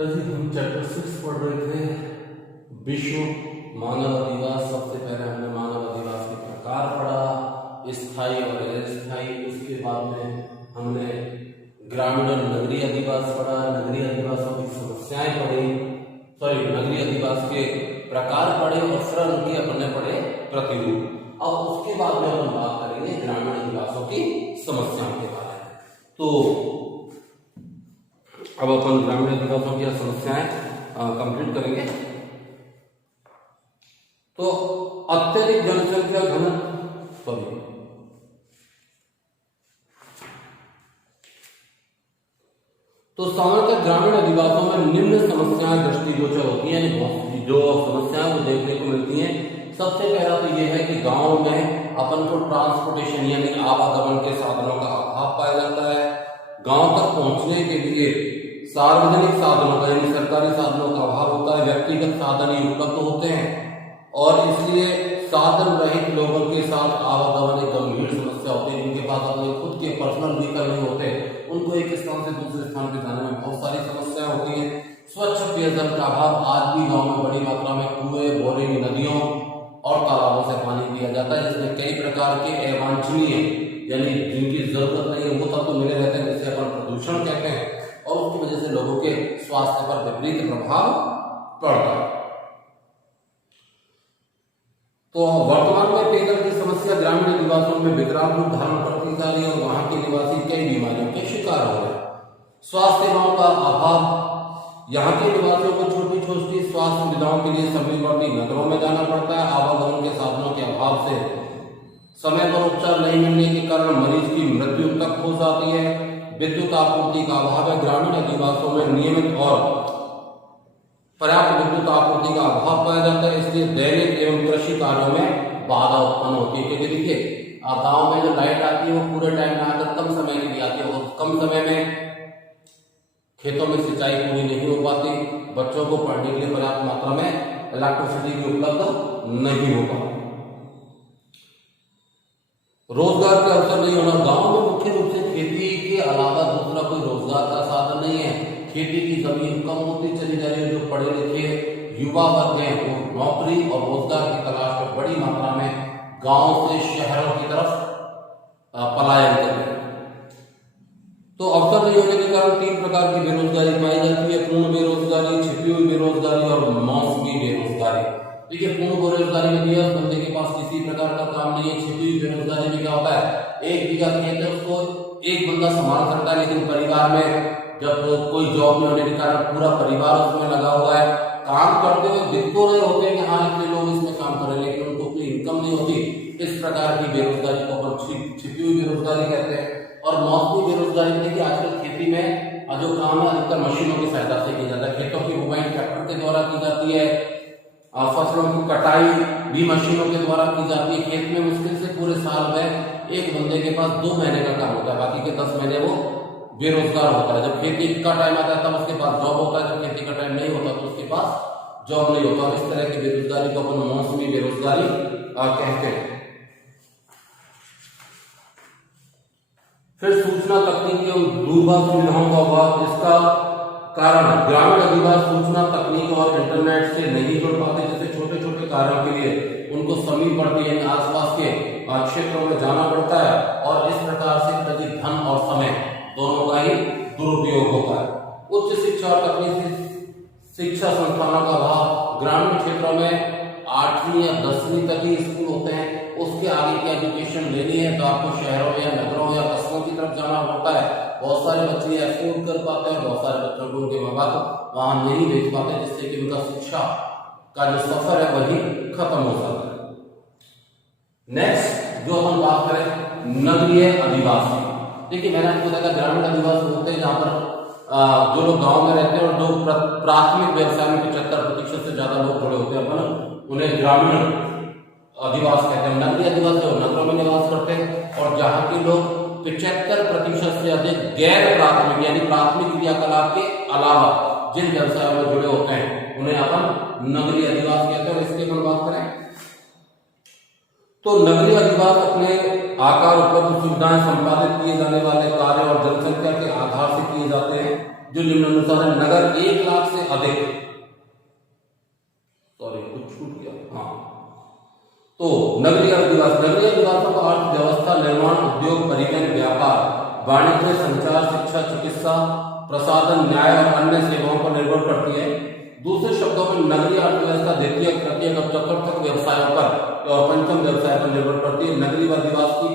हम चैप्टर 6 पढ़ रहे थे, विश्व मानव अधिवास। सबसे पहले हमने मानव अधिवास के प्रकार पढ़ा, स्थायी और अस्थायी। उसके बाद में हमने ग्रामीण और नगरीय अधिवास पढ़ा, नगरीय अधिवासों की समस्याएं पढ़ी, नगरीय अधिवास के प्रकार पढ़े और फिर उनके अपने पढ़े प्रतिरूप। अब उसके बाद में हम बात करेंगे ग्रामीण अधिवासों की समस्याओं के बारे में। तो अब अपन ग्रामीण अधिवासों की समस्याएं कंप्लीट करेंगे। तो अत्यधिक जनसंख्या घनत्व, तो सामान्यतः ग्रामीण अधिवासों में निम्न समस्याएं दृष्टिगोचर होती हैं, यानी जो समस्याएं वो देखने को मिलती हैं। सबसे पहला तो यह है कि गांव में अपन को ट्रांसपोर्टेशन यानी आवागमन के साधनों का अभाव पाया जाता है। गांव तक पहुंचने के लिए सार्वजनिक साधनों का यानी सरकारी साधनों का अभाव होता है, व्यक्तिगत साधन ही उपलब्ध होते हैं और इसलिए साधन रहित लोगों के साथ आवागमन एक गंभीर समस्या होती है। जिनके पास अपने खुद के पर्सनल व्हीकल नहीं होते, उनको एक स्थान से दूसरे स्थान पर जाने में बहुत सारी समस्या होती है। स्वच्छ पेयजल का अभाव, आज भी गाँव में बड़ी मात्रा में कुएं, बोरिंग, नदियों और तालाबों से पानी पिया जाता है, जिसमें कई प्रकार के अवांछनीय यानी जिनकी जरूरत नहीं है वो तत्व मिले रहते हैं, जिसे अपन प्रदूषण कहते हैं, और उसकी वजह से लोगों के स्वास्थ्य पर विपरीत प्रभाव पड़ता है। तो वर्तमान में पेयजल की समस्या ग्रामीण अधिवासों में विकराल रूप धारण करती जा रही है और वहां के निवासी कई बीमारियों के शिकार हो रहे हैं। स्वास्थ्य सेवाओं का अभाव, यहाँ के निवासियों को छोटी छोटी स्वास्थ्य सुविधाओं के लिए समीपवर्ती नगरों में जाना पड़ता है। आवागमन के साधनों के अभाव से समय पर उपचार नहीं मिलने के कारण मरीज की मृत्यु तक हो जाती है। विद्युत आपूर्ति का अभाव है, ग्रामीण अधिवासों में नियमित और पर्याप्त विद्युत आपूर्ति का अभाव पाया जाता है, इसलिए दैनिक एवं कृषि कार्यों में बाधा उत्पन्न होती है। क्योंकि देखिए गाँव में जो लाइट आती है वो पूरे टाइम में आकर कम समय के लिए आती है और कम समय में खेतों में सिंचाई पूरी नहीं हो पाती, बच्चों को पढ़ने के लिए पर्याप्त मात्रा में इलेक्ट्रिसिटी भी उपलब्ध नहीं हो पाती, रोजगार के अवसर नहीं होना। गांव में मुख्य रूप से खेती के अलावा दूसरा कोई रोजगार का साधन नहीं है। खेती की जमीन कम होती चली जा रही है। जो पढ़े लिखे युवा वर्ग हैं वो नौकरी और रोजगार की तलाश में बड़ी मात्रा में गांव से शहरों की तरफ पलायन कर रहे हैं। तो अवसर नहीं होने के कारण तीन प्रकार की बेरोजगारी पाई जाती है, पूर्ण बेरोजगारी, छिपी हुई बेरोजगारी और मौसमी बेरोजगारी। देखिए पूर्ण बेरोजगारी में दिया बंदे के पास किसी प्रकार का काम नहीं है। छिपी हुई बेरोजगारी में क्या होता है, एक बीघा खेत है उसको एक बंदा संभाल सकता है, लेकिन परिवार में जब कोई जॉब में होने के कारण पूरा परिवार उसमें लगा हुआ है, काम करते हुए दिख तो रहे होते हैं कि हाँ इतने लोग इसमें काम कर रहे हैं, लेकिन उनको अपनी इनकम नहीं होती। इस प्रकार की बेरोजगारी को अपन छिपी हुई बेरोजगारी कहते हैं। और मौसमी बेरोजगारी में देखिए आजकल खेती में जो काम है अधिकतर मशीनों की सहायता से किया जाता है। खेतों की बुवाई ट्रैक्टर के द्वारा की जाती है, फसलों की कटाई भी मशीनों के द्वारा की जाती है। खेत में मुश्किल से पूरे साल में एक बंदे के पास 2 महीने का काम होता है, बाकी के 10 महीने वो बेरोजगार होता है। जब खेती का टाइम आता है तब उसके पास जॉब होता है, जब खेती का टाइम नहीं होता तो उसके पास जॉब नहीं होता। और इस तरह की बेरोजगारी को अपन मौसमी बेरोजगारी कहते हैं। फिर सूचना तकनीकी और दूरभाष सुविधाओं का अभाव, इसका कारण ग्रामीण अधिवास सूचना तकनीक और इंटरनेट से नहीं जुड़ पाते। जैसे छोटे छोटे कार्यों के लिए उनको समीपवर्ती यानी आसपास के क्षेत्रों में जाना पड़ता है और इस प्रकार से अधिक धन और समय दोनों का ही दुरुपयोग होता है। उच्च शिक्षा और तकनीकी शिक्षा संस्थानों का अभाव, ग्रामीण क्षेत्रों में 8वीं या 10वीं तक ही स्कूल होते हैं, उसके आगे की एजुकेशन लेनी है तो आपको शहरों या नगरों या कस्बों की तरफ जाना पड़ता है। बहुत सारे बच्चे अफोर्ड कर पाते हैं, बहुत सारे बच्चों को उनके माँ बाप वहां नहीं भेज पाते, जिससे कि उनका शिक्षा का जो सफर है वही खत्म हो जाता है। नेक्स्ट जो हम बात करें नगरीय अधिवास की, देखिए मैंने आपको बताया ग्रामीण अधिवास होते हैं जहाँ पर जो लोग गांव में रहते हैं और जो प्राथमिक व्यवसाय में 75% से ज्यादा लोग जुड़े होते हैं, अपन उन्हें ग्रामीण अधिवास कहते हैं। नगरीय अधिवास जो नगरों में निवास करते हैं और जहाँ के लोग 75% से अधिक गैर प्राथमिक यानी प्राथमिक क्रियाकलाप के अलावा जिन व्यवसायों में जुड़े होते हैं उन्हें अपन नगरीय अधिवास कहते हैं। और इसकी अपन बात करें तो नगरीय अधिवास अपने आकार उपलब्ध सुविधाएं संपादित किए जाने वाले कार्य और जनसंख्या के आधार से किए जाते हैं। जो निम्नानुसार है। नगर 1 लाख से अधिक, सॉरी कुछ छूट गया, हाँ, तो नगरीय अधिवास, नगरीय अधिवासों का अर्थव्यवस्था, निर्माण, उद्योग, परिवहन, व्यापार, वाणिज्य, संचार, शिक्षा, चिकित्सा, प्रसाधन, न्याय और अन्य सेवाओं पर निर्भर करती है। दूसरे शब्दों में नगरीय अर्थव्यवस्था द्वितीय, तृतीय और चतुर्थ व्यवसायों पर और पंचम व्यवसाय पर निर्भर करती है। नगरीय अधिवास की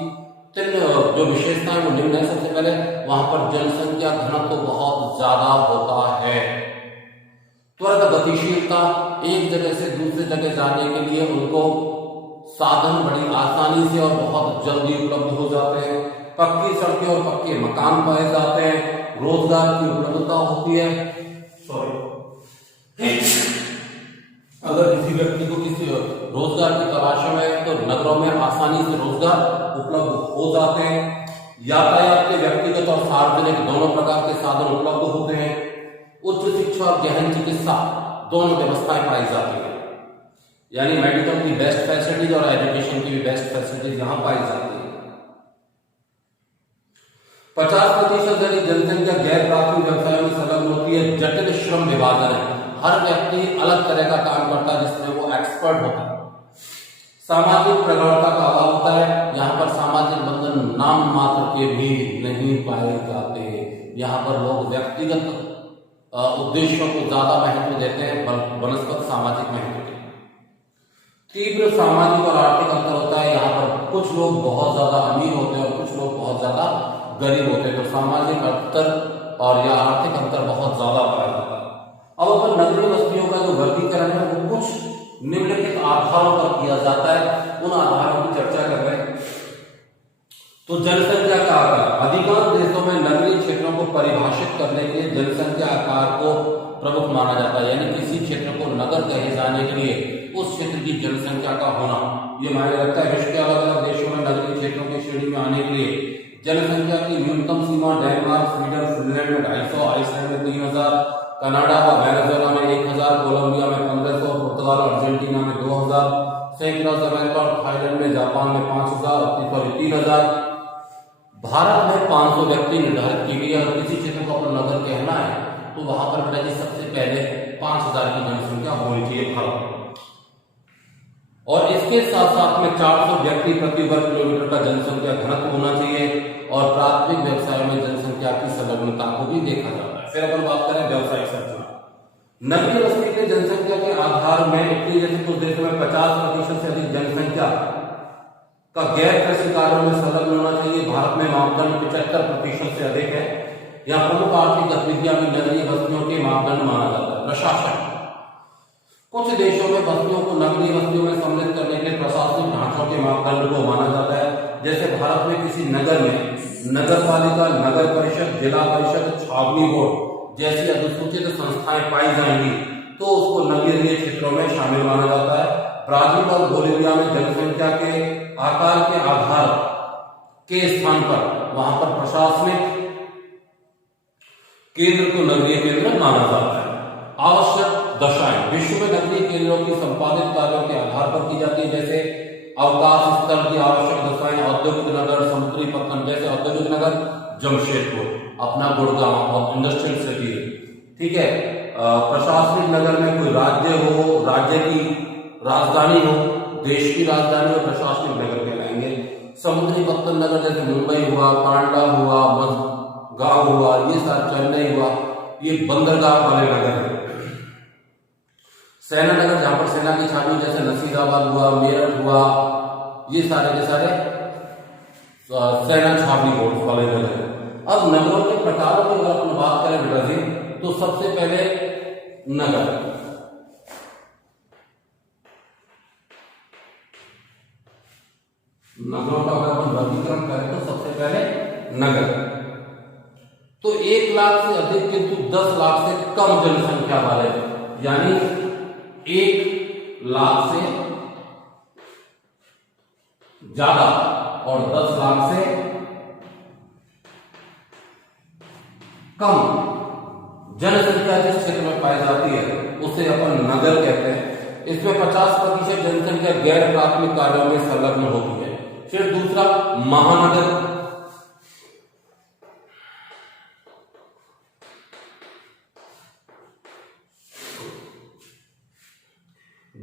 3 जो विशेषताएं वो निम्न है। सबसे पहले वहां पर जनसंख्या घनत्व बहुत ज्यादा होता है। त्वरित गतिशीलता, एक जगह से दूसरी जगह जाने के लिए उनको साधन बड़ी आसानी से और बहुत जल्दी उपलब्ध हो जाते हैं। पक्की सड़कें और पक्के मकान पाए जाते हैं। रोजगार की उपलब्धता होती है। सॉरी, अगर किसी व्यक्ति को किसी रोजगार की तलाश में तो नगरों में आसानी से रोजगार उपलब्ध हो जाते हैं। यातायात के व्यक्तिगत और सार्वजनिक दोनों प्रकार के साधन उपलब्ध होते हैं। उच्च शिक्षा और गहन चिकित्सा दोनों व्यवस्थाएं पाई जाती है, यानी मेडिकल की बेस्ट फैसिलिटीज और एजुकेशन की भी बेस्ट फैसिलिटीज यहां पाई जाती है। 50% यदि जनसंख्या गैर प्राथमिक व्यवसायों में संलग्न होती है। जटिल श्रम विभाजन है, हर व्यक्ति अलग तरह का काम करता है जिसमें वो एक्सपर्ट होता है। सामाजिक प्रगाढ़ता का अभाव होता है, यहाँ पर सामाजिक बंधन नाम मात्र के भी नहीं पाए जाते। यहाँ पर लोग व्यक्तिगत उद्देश्यों को ज्यादा महत्व देते हैं बनस्पत सामाजिक महत्व के। तीव्र सामाजिक और आर्थिक अंतर होता है, यहाँ पर कुछ लोग बहुत ज्यादा अमीर होते हैं और कुछ लोग बहुत ज्यादा गरीब होते हैं, तो सामाजिक अंतर और या आर्थिक अंतर बहुत ज्यादा पाया जाता है। अब अपन नगरीय बस्तियों का जो वर्गीकरण है वो कुछ निम्नलिखित आधारों पर किया जाता है, उन आधारों की चर्चा कर रहे हैं। तो जनसंख्या का आकार, अधिकांश देशों में नगरीय क्षेत्रों को परिभाषित करने के लिए जनसंख्या आकार को प्रमुख माना जाता है, यानी किसी क्षेत्र को नगर कहे जाने के लिए उस क्षेत्र की जनसंख्या का होना ये मायने रखता है। विश्व के अलग अलग देशों में नगरीय क्षेत्रों की श्रेणी में आने के लिए जनसंख्या की न्यूनतम सीमा डेनमार्क, स्वीडन, फिनलैंड में 250, आइसलैंड में 3000, कनाडा व वेनेजुएला में 1000, कोलंबिया में 1500, पुर्तगाल, अर्जेंटीना में 2000, संयुक्त राज्य अमेरिका और थाईलैंड में, जापान में 3000, भारत में 500 व्यक्ति निर्धारित की गई है। अगर किसी क्षेत्र को अपना नगर कहना है तो वहां पर बेटा जी सबसे पहले 5000 की जनसंख्या होनी चाहिए भारत में, और इसके साथ साथ में 400 व्यक्ति प्रति वर्ग किलोमीटर का जनसंख्या घनत्व होना चाहिए, और प्राथमिक व्यवसायों में जनसंख्या की संलग्नता को भी देखा जाता है। फिर अपन बात करें व्यवसायिक संरचना। नगरीय बस्ती के जनसंख्या के आधार में इटली जैसे कुछ देशों में 50% से अधिक जनसंख्या का गैर कृषि कार्यों में संलग्न होना चाहिए। भारत में मापदंड 75% से अधिक है। यहाँ प्रमुख आर्थिक गतिविधियां भी नगरीय बस्तियों के मापदंड माना जाता है। प्रशासन, कुछ देशों में बस्तियों को नगरीय बस्तियों में सम्मिलित करने के लिए प्रशासनिक ढांचों के मापदंड को माना जाता है। जैसे भारत में किसी नगर में नगर पालिका, नगर परिषद, जिला परिषद, छावनी बोर्ड जैसी अधिसूचित संस्थाएं पाई जाएंगी तो उसको नगरीय क्षेत्रों में शामिल माना जाता है। ब्राजील और बोलिविया में जनसंख्या के आकार के आधार के स्थान पर वहां पर प्रशासनिक केंद्र को नगरीय केंद्र माना जाता है। आवश्यक दशाएं विश्व में नगरीय केंद्रों की संपादित कार्यों के आधार पर की जाती है, जैसे अवकाश स्थल की आवश्यक दशाएं, औद्योगिक नगर, समुद्री पत्तन। जैसे औद्योगिक नगर जमशेदपुर, अपना गुड़गांव और इंडस्ट्रियल सिटी, ठीक है। प्रशासनिक नगर में कोई राज्य हो, राज्य की राजधानी हो, देश की राजधानी हो, प्रशासनिक नगर कहलाएंगे। समुद्री पत्तन नगर जैसे मुंबई हुआ, कांडला हुआ, मडगांव हुआ, ये सारे, चेन्नई हुआ, ये बंदरगाह वाले नगर है। सेना नगर जहां पर सेना की छावनी, जैसे नसीराबाद हुआ, मेरठ हुआ, ये सारे के सारे सेना छावनी बोर्ड वाले नगर है। अब नगरों के प्रकारों की अगर अपन बात करें बेटा जी, तो सबसे पहले नगर, नगरों का अगर अपन वर्गीकरण करें तो सबसे पहले नगर, तो 1 लाख से अधिक किंतु 10 लाख से कम जनसंख्या वाले, यानी 1 लाख से ज्यादा और 10 लाख से कम जनसंख्या जिस क्षेत्र में पाई जाती है उसे अपन नगर कहते हैं। इसमें 50% जनसंख्या गैर प्राथमिक कार्यों में संलग्न होती है। फिर दूसरा महानगर,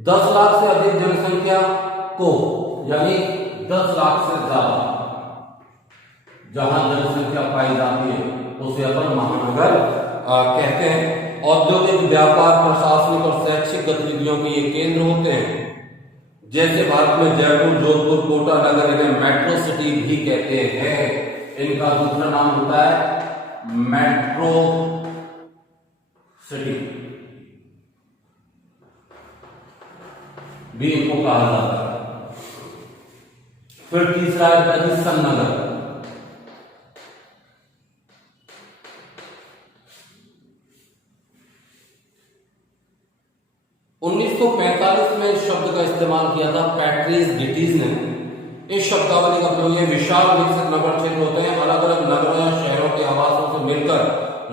10 लाख से अधिक जनसंख्या को, यानी 10 लाख से ज्यादा जहां जनसंख्या पाई जाती है उसे अपन महानगर कहते हैं। औद्योगिक, व्यापार, प्रशासनिक और शैक्षिक गतिविधियों के ये केंद्र होते हैं। जैसे भारत में जयपुर, जोधपुर, कोटा नगर इन्हें मेट्रो सिटी भी कहते हैं। इनका दूसरा नाम होता है मेट्रो सिटी भी इनको कहा जाता है। फिर तीसरा है सन्नगर। में इस शब्द का इस्तेमाल किया था पैट्रिस गिटीज ने। इस शब्दावली का प्रयोग ये विशाल विकसित नगर क्षेत्र होते हैं, अलग अलग नगरों या शहरों के आवासों से मिलकर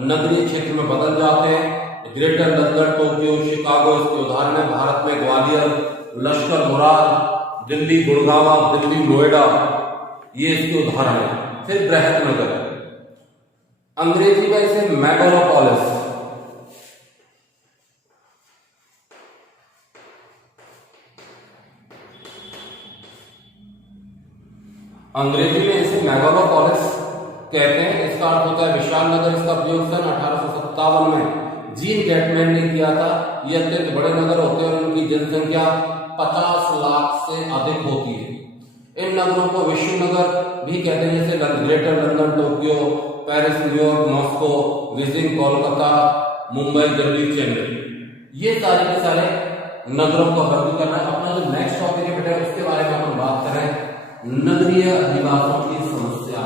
नगरीय क्षेत्र में बदल जाते हैं। ग्रेटर लंदन, टोक्यो, शिकागो इसके उदाहरण है। भारत में ग्वालियर, लश्कर मुराद, दिल्ली गुड़गांव, दिल्ली नोएडा ये इसके उदाहरण है। फिर बृहत नगर, अंग्रेजी में इसे मेगालोपोलिस, अंग्रेजी में इसे मेगालोपोलिस कहते हैं। इसका अर्थ होता है विशाल नगर। इसका प्रयोग सन 1857 में जीन गेटमैन ने किया था। ये अत्यंत बड़े नगर होते हैं और इनकी जनसंख्या 50 लाख से अधिक होती है। इन नगरों को विश्व नगर भी कहते हैं, जैसे greater London, Tokyo, Paris, New York, Moscow, Beijing, Kolkata, Mumbai, Delhi, Chennai. ये सारे के सारे नगरों का वर्गीकरण है। अपना जो नेक्स्ट टॉपिक है बेटा उसके बारे में हम बात करें, नगरीय अधिवासों की समस्या।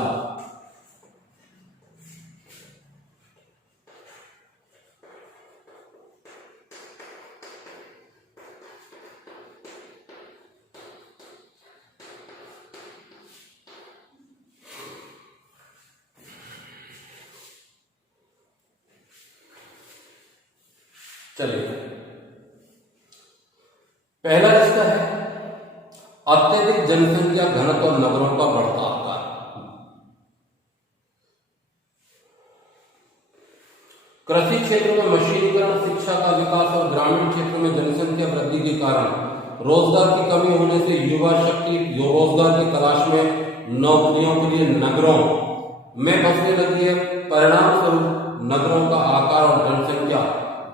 चलिए, पहला रिश्ता है अत्यधिक जनसंख्या घनत्व और नगरों का बढ़ता आकार। कृषि क्षेत्र में मशीनीकरण, शिक्षा का विकास और ग्रामीण क्षेत्र में जनसंख्या वृद्धि के कारण रोजगार की कमी होने से युवा शक्ति रोजगार की तलाश में नौकरियों के लिए नगरों में बसने लगी है। परिणाम स्वरूप नगरों का आकार और जनसंख्या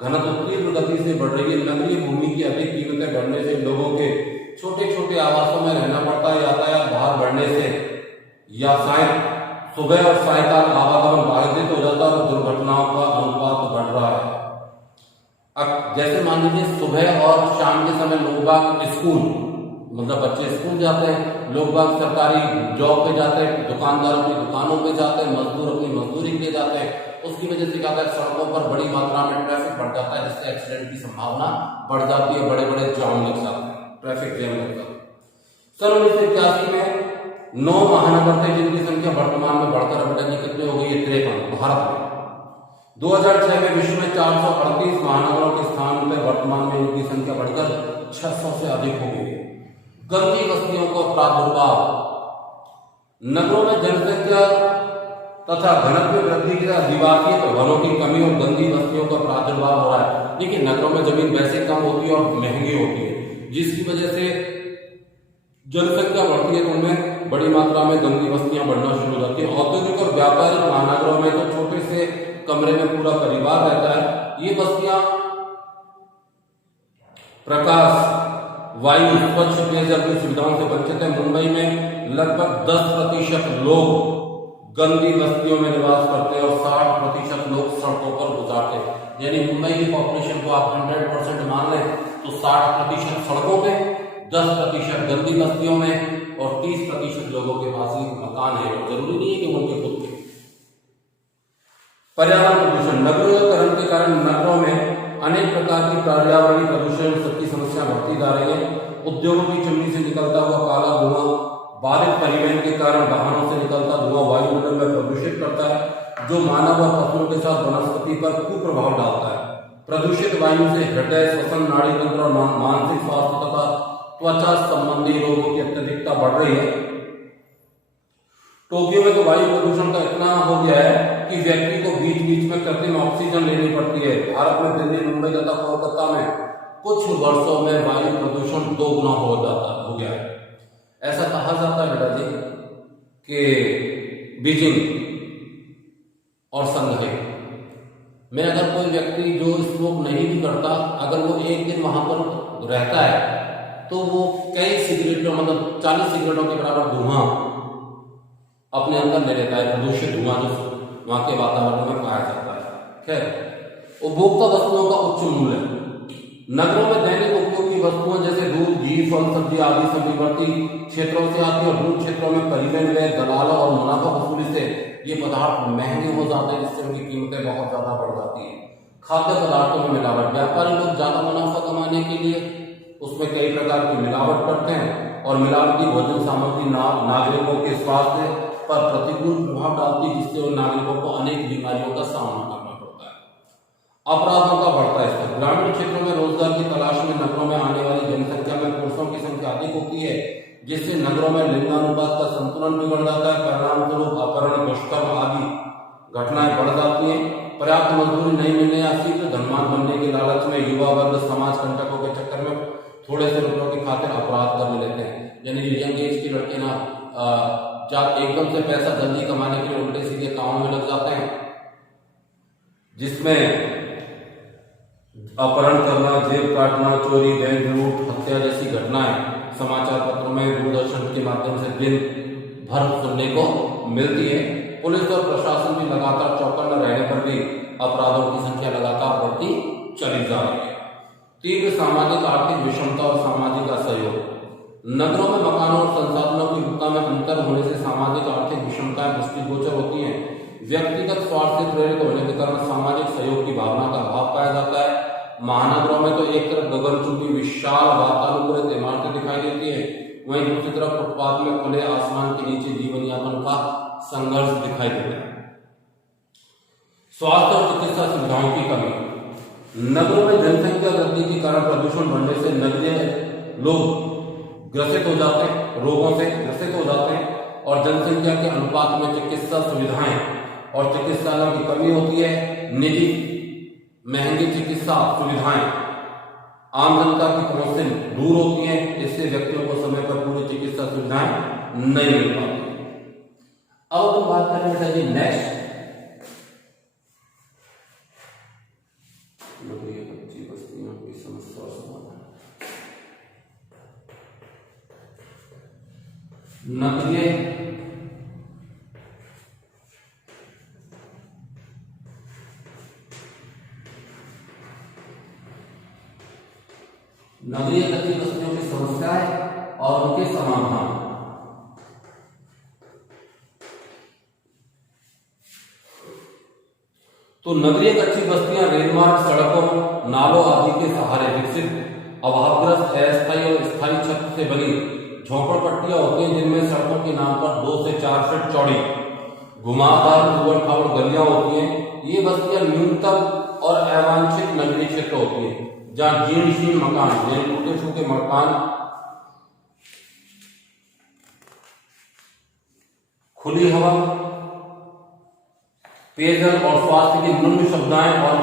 घनत्व तीव्र गति से बढ़ रही है। नगरीय भूमि की अधिक कीमतें बढ़ने से लोगों के छोटे छोटे आवासों में रहना पड़ता है। यातायात भार बढ़ने से या सुबह और सायकाल आवागमन बाधित हो जाता है और दुर्घटनाओं का अनुपात बढ़ रहा है। अब जैसे मान लीजिए सुबह और शाम के समय लोग बाग स्कूल, मतलब बच्चे स्कूल जाते हैं, लोग बाग सरकारी जॉब पे जाते हैं, दुकानदार अपनी दुकानों पे जाते हैं, मजदूर अपनी मजदूरी के जाते हैं। उसकी वजह से क्या होता है, सड़कों पर बड़ी मात्रा में ट्रैफिक बढ़ जाता है, जिससे एक्सीडेंट की संभावना बढ़ जाती है, बड़े बड़े जाम लग जाते हैं, ट्रैफिक जैम लगता है। सन 1981 में 9 महानगर थे जिनकी संख्या वर्तमान में बढ़कर अभी कितनी हो गई है, 53 भारत में। 2006 में विश्व में 438 महानगरों के स्थान पर वर्तमान में इनकी संख्या बढ़कर 600 से अधिक हो गई है। गंदी बस्तियों का प्रादुर्भाव, नगरों में जनसंख्या तथा घनत्व में वृद्धि के साथ आदिवासी वनों की कमी और गंदी बस्तियों का प्रादुर्भाव हो रहा है। देखिए, नगरों में जमीन वैसे कम होती है और महंगी होती है, जिसकी वजह से जनसंख्या बढ़ती है तो उनमें बड़ी मात्रा में गंदी बस्तियां बढ़ना शुरू हो जाती है। औद्योगिक और व्यापारिक महानगरों में तो छोटे से कमरे में पूरा परिवार रहता है। ये बस्तियां प्रकाश, वायु, स्वच्छ पेयजल की सुविधाओं से वंचित है। मुंबई में लगभग 10% लोग गंदी बस्तियों में निवास करते हैं और 60% लोग सड़कों पर गुजारते हैं। यानी मुंबई की पॉपुलेशन को आप 100% मान लें तो 60% सड़कों पे, 10% गंदी बस्तियों में और 30% लोगों के पास ही मकान है। जरूरी नहीं है कि उनके खुद के। पर्यावरण प्रदूषण, नगरीकरण के कारण नगरों में अनेक प्रकार की पर्यावरणीय प्रदूषण सबकी समस्या बढ़ती जा रही है। उद्योगों की चिमनी से निकलता हुआ काला धुआं, बाधित परिवहन के कारण वाहनों से निकलता धुआं वायुमंडल में प्रदूषित करता है, जो मानव और पशुओं के साथ वनस्पति पर कुप्रभाव डालता है। प्रदूषित वायु से हृदय, श्वसन, नाड़ी तंत्र और मानसिक स्वास्थ्य तथा त्वचा संबंधी रोगों की अत्यधिकता बढ़ रही है। टोक्यो में तो वायु प्रदूषण का इतना हो गया है कि व्यक्ति को बीच बीच में कृत्रिम ऑक्सीजन लेनी पड़ती है। भारत में दिल्ली, मुंबई तथा कोलकाता में कुछ वर्षों में वायु प्रदूषण दोगुना हो गया है। ऐसा कहा जाता है बेटा जी कि बीजिंग और संघाई में अगर कोई व्यक्ति जो स्मोक नहीं भी करता, अगर वो एक दिन वहां पर रहता है तो वो कई सिगरेटों मतलब 40 सिगरेटों के बराबर धुआं अपने अंदर ले लेता है, प्रदूषित धुआं जो वहां के वातावरण में पाया जाता है। खैर, उपभोक्ता वस्तुओं का उच्च मूल्य, नगरों में दैनिक उपयोग की वस्तुएं जैसे दूध, घी, फल, सब्जी आदि समीपवर्ती क्षेत्रों से आती है और दूर क्षेत्रों में परिवहन व्यय, दलालों और मुनाफा वसूली से ये पदार्थ महंगे हो जाते हैं, जिससे उनकी कीमतें बहुत ज्यादा बढ़ जाती है। खाद्य पदार्थों में मिलावट, व्यापारी लोग ज्यादा मुनाफा कमाने के लिए उसमें कई प्रकार की मिलावट करते हैं और मिलावटी भोजन सामग्री नागरिकों के स्वास्थ्य पर प्रतिकूल प्रभाव डालती है, जिससे उन नागरिकों को अनेक बीमारियों का सामना करना पड़ता है। अपराधों का बढ़ता स्तर, ग्रामीण क्षेत्रों में रोजगार की तलाश में नगरों में आने वाली जनसंख्या में पुरुषों की संख्या अधिक होती है, जिससे नगरों में लिंगानुपात का संतुलन बिगड़ जाता है। परिणाम स्वरूप अपहरण, दुष्कर्म आदि घटनाएं बढ़ जाती हैं। पर्याप्त मजदूरी नहीं मिलने या शीघ्र धनवान बनने के लालच में युवा वर्ग समाज कंटकों के चक्कर में थोड़े से रुपयों की खातिर अपराध कर लेते हैं। यानी जो यंग एज के लड़के ना एकदम से पैसा जल्दी कमाने के लिए उल्टे सीधे कामों में लग जाते हैं, जिसमें अपहरण करना, जेब काटना, चोरी, बैंक लूट, हत्या जैसी घटनाएं समाचार पत्रों में, दूरदर्शन के माध्यम से दिन भर सुनने को मिलती है। पुलिस और प्रशासन भी लगातार चौकन्ना रहने पर भी अपराधों की संख्या लगातार बढ़ती चली जा रही है। तीव्र सामाजिक आर्थिक विषमता और सामाजिक असहयोग, नगरों में मकानों और संसाधनों की उपलब्धता में अंतर होने से सामाजिक आर्थिक विषमताएं दृष्टिगोचर होती हैं। व्यक्तिगत स्वार्थ से प्रेरित होने के कारण सामाजिक सहयोग की भावना का अभाव पाया जाता है। महानगरों में तो एक तरफ गगनचुंबी विशाल वातानुकूलित इमारतें दिखाई देती है, वहीं दूसरी तरफ फुटपाथ में खुले आसमान के नीचे जीवन यापन का संघर्ष दिखाई देता है। स्वास्थ्य और चिकित्सा सुविधाओं की कमी, नगरों में जनसंख्या वृद्धि के कारण प्रदूषण बढ़ने से नगरीय लोग ग्रसित हो जाते हैं, रोगों से ग्रसित हो जाते हैं और जनसंख्या के अनुपात में चिकित्सा सुविधाएं और चिकित्सालयों की कमी होती है। निजी महंगी चिकित्सा सुविधाएं आम जनता की पहुंच से दूर होती हैं, इससे व्यक्तियों को समय पर पूरी चिकित्सा सुविधाएं नहीं मिल पाती। अब हम बात करें बेटा जी नेक्स्ट कच्ची बस्तियों की समस्या और समाधान। नगरीय कच्ची बस्तियों की समस्याएं और उनके समाधान। तो नगरीय कच्ची बस्तियां रेलमार्ग, सड़कों, नालों आदि के सहारे विकसित अभावग्रस्त अस्थायी और स्थायी छत से बनी झोपड़पट्टियां होती हैं, जिनमें सड़कों के नाम पर 2 से 4 फीट चौड़ी घुमावदार उबड़-खाबड़ गलियां होती हैं। ये बस्तियां न्यूनतम और अवांछित नगरीय क्षेत्र होती है, जहां जीर्ण मकान यानी टूटे फूटे मकान, खुली हवा, पेयजल और स्वास्थ्य की निम्न सुविधाएं और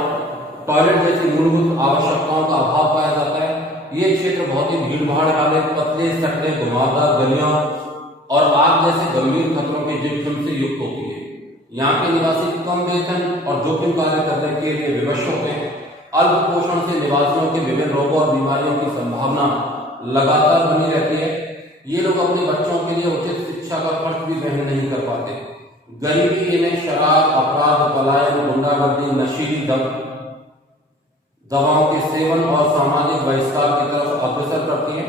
टॉयलेट जैसी मूलभूत आवश्यकताओं का अभाव पाया जाता है। ये क्षेत्र बहुत ही भीड़ भाड़ वाले, पतले सटले घुमावदार गलियां और आग जैसे गंभीर खतरों के जोखिम से युक्त होती है। यहाँ के निवासी कम वेतन और जोखिम कार्य करने के लिए विवश होते हैं। अल्प पोषण से निवासियों के विभिन्न रोगों और बीमारियों की संभावना लगातार बनी रहती है। ये लोग अपने बच्चों के लिए उचित शिक्षा का खर्च भी वहन नहीं कर पाते। गरीबी इन्हें शराब, अपराध, पलायन, गुंडागर्दी, नशीली दवाओं के सेवन और सामाजिक बहिष्कार की तरफ अग्रसर करती है।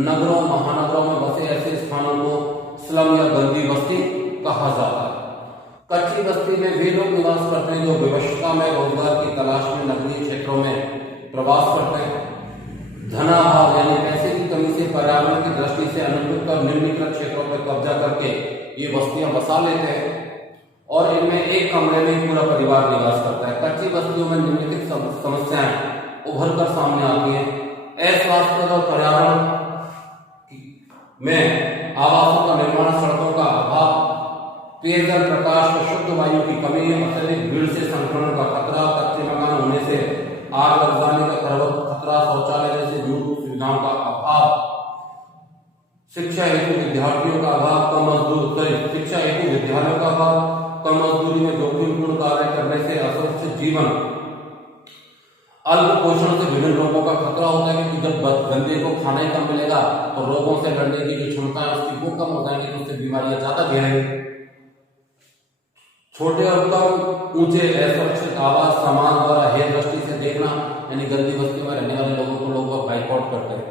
नगरों, महानगरों में बसे ऐसे स्थानों को स्लम या गंदी बस्ती कहा जाता है। कच्ची बस्ती में वे लोग निवास करते हैं जो विवशता में रोजगार की तलाश में नगरीय क्षेत्रों में प्रवास करते हैं। धनाभाव यानी पैसे की कमी से पर्यावरण की दृष्टि से अनुकूल और निम्नलिखित क्षेत्रों पर कब्जा करके ये बस्तियां बसा लेते हैं और इनमें एक कमरे में पूरा परिवार निवास करता है। कच्ची बस्तियों में निम्नलिखित समस्याएं उभर कर सामने आती हैं। अस्वास्थ्य और पर्यावरण में आवासों का निर्माण, सड़कों का अभाव, पेयजल, प्रकाश व शुद्ध वायु की कमी, अत्यधिक भीड़ से संक्रमण का खतरा, कच्चे मकान होने से आग लग जाने का खतरा खतरा, शौचालय जैसे मूलभूत सुविधाओं का अभाव, शिक्षा हेतु विद्यार्थियों का अभाव, शिक्षा हेतु विद्यालयों का अभाव, कम मजदूरी में जोखिमपूर्ण कार्य करने से असुरक्षित जीवन, अल्प पोषण से विभिन्न रोगों का खतरा होता है क्योंकि जब बंदे को खाना ही कम मिलेगा तो रोगों से लड़ने की जो क्षमता है उसकी वो कम हो जाएंगी, तो उससे बीमारियां ज्यादा घेरेंगी। छोटे और कम ऊंचे असुरक्षित आवास, समाज द्वारा हेय दृष्टि से देखना, यानी गंदी बस्ती में रहने वाले लोगों को लोग बाइकआउट करते हैं।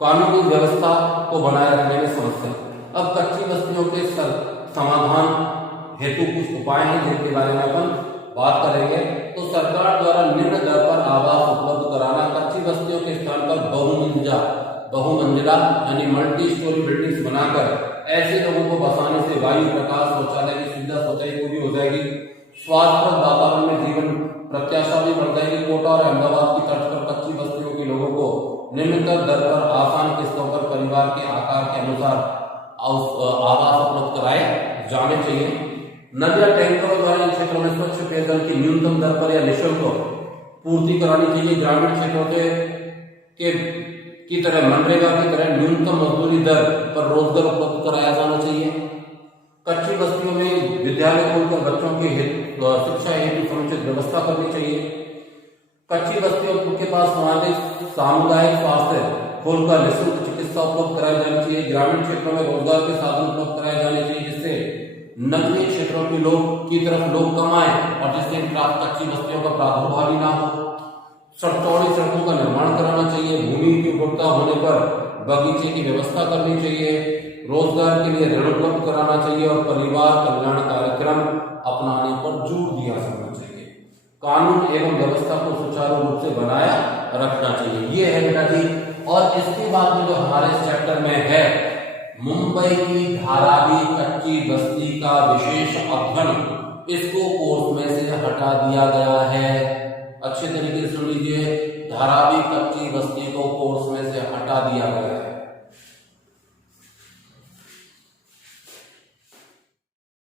कानूनी व्यवस्था को बनाए रखने में समस्या। अब कच्ची बस्तियों के समाधान हेतु कुछ उपाय हैं जिनके बारे में अपन बात करेंगे। तो सरकार द्वारा निम्न दर पर आवास उपलब्ध कराना, कच्ची बस्तियों के स्थान पर बहुमंजिला यानी मल्टी स्टोरी बिल्डिंग्स बनाकर ऐसे लोगों को बसाने से वायु, प्रकाश, शौचालय की सुविधा स्वतः ही पूरी हो जाएगी। स्वास्थ्यप्रद वातावरण में जीवन प्रत्याशा भी बढ़ जाएगी। कोटा और अहमदाबाद की तर्ज पर कच्ची बस्तियों के लोगों को निम्नतर दर पर आसान किस्तों पर परिवार के आकार के अनुसार आवास उपलब्ध कराए जाने चाहिए। नदियां टैंकरों द्वारा इन क्षेत्रों में स्वच्छ पेयजल की न्यूनतम दर पर या निःशुल्क पूर्ति करानी चाहिए। ग्रामीण क्षेत्रों की तरह मनरेगा की तरह न्यूनतम मजदूरी दर पर रोजगार उपलब्ध कराया जाना चाहिए। कच्ची बस्तियों में विद्यालय खोलकर बच्चों की शिक्षा हेतु समुचित व्यवस्था करनी चाहिए। कच्ची बस्तियों के पास सामुदायिक स्वास्थ्य खोलकर निःशुल्क चिकित्सा उपलब्ध कराई जानी चाहिए। ग्रामीण क्षेत्रों में रोजगार के साधन उपलब्ध कराए जाने चाहिए जिससे नगरीय क्षेत्रों के लोग की तरफ लोग कम आए और जिससे कच्ची बस्तियों का प्रादुर्भाव ही ना हो। चौड़ी सड़कों का निर्माण कराना चाहिए। भूमि की उपलब्धता होने पर बगीचे की व्यवस्था करनी चाहिए। रोजगार के लिए ऋण उपलब्ध कराना चाहिए और परिवार कल्याण कार्यक्रम अपनाने पर जोर दिया जाना चाहिए। कानून एवं व्यवस्था को सुचारू रूप से बनाया रखना चाहिए। ये है बेटा जी। और इसके बाद में जो हमारे इस चैप्टर में है मुंबई की धारावी कच्ची बस्ती का विशेष अध्ययन, इसको कोर्स में से हटा दिया गया है। अच्छे तरीके से सुन लीजिए, धारावी कच्ची बस्ती को कोर्स में से हटा दिया गया है।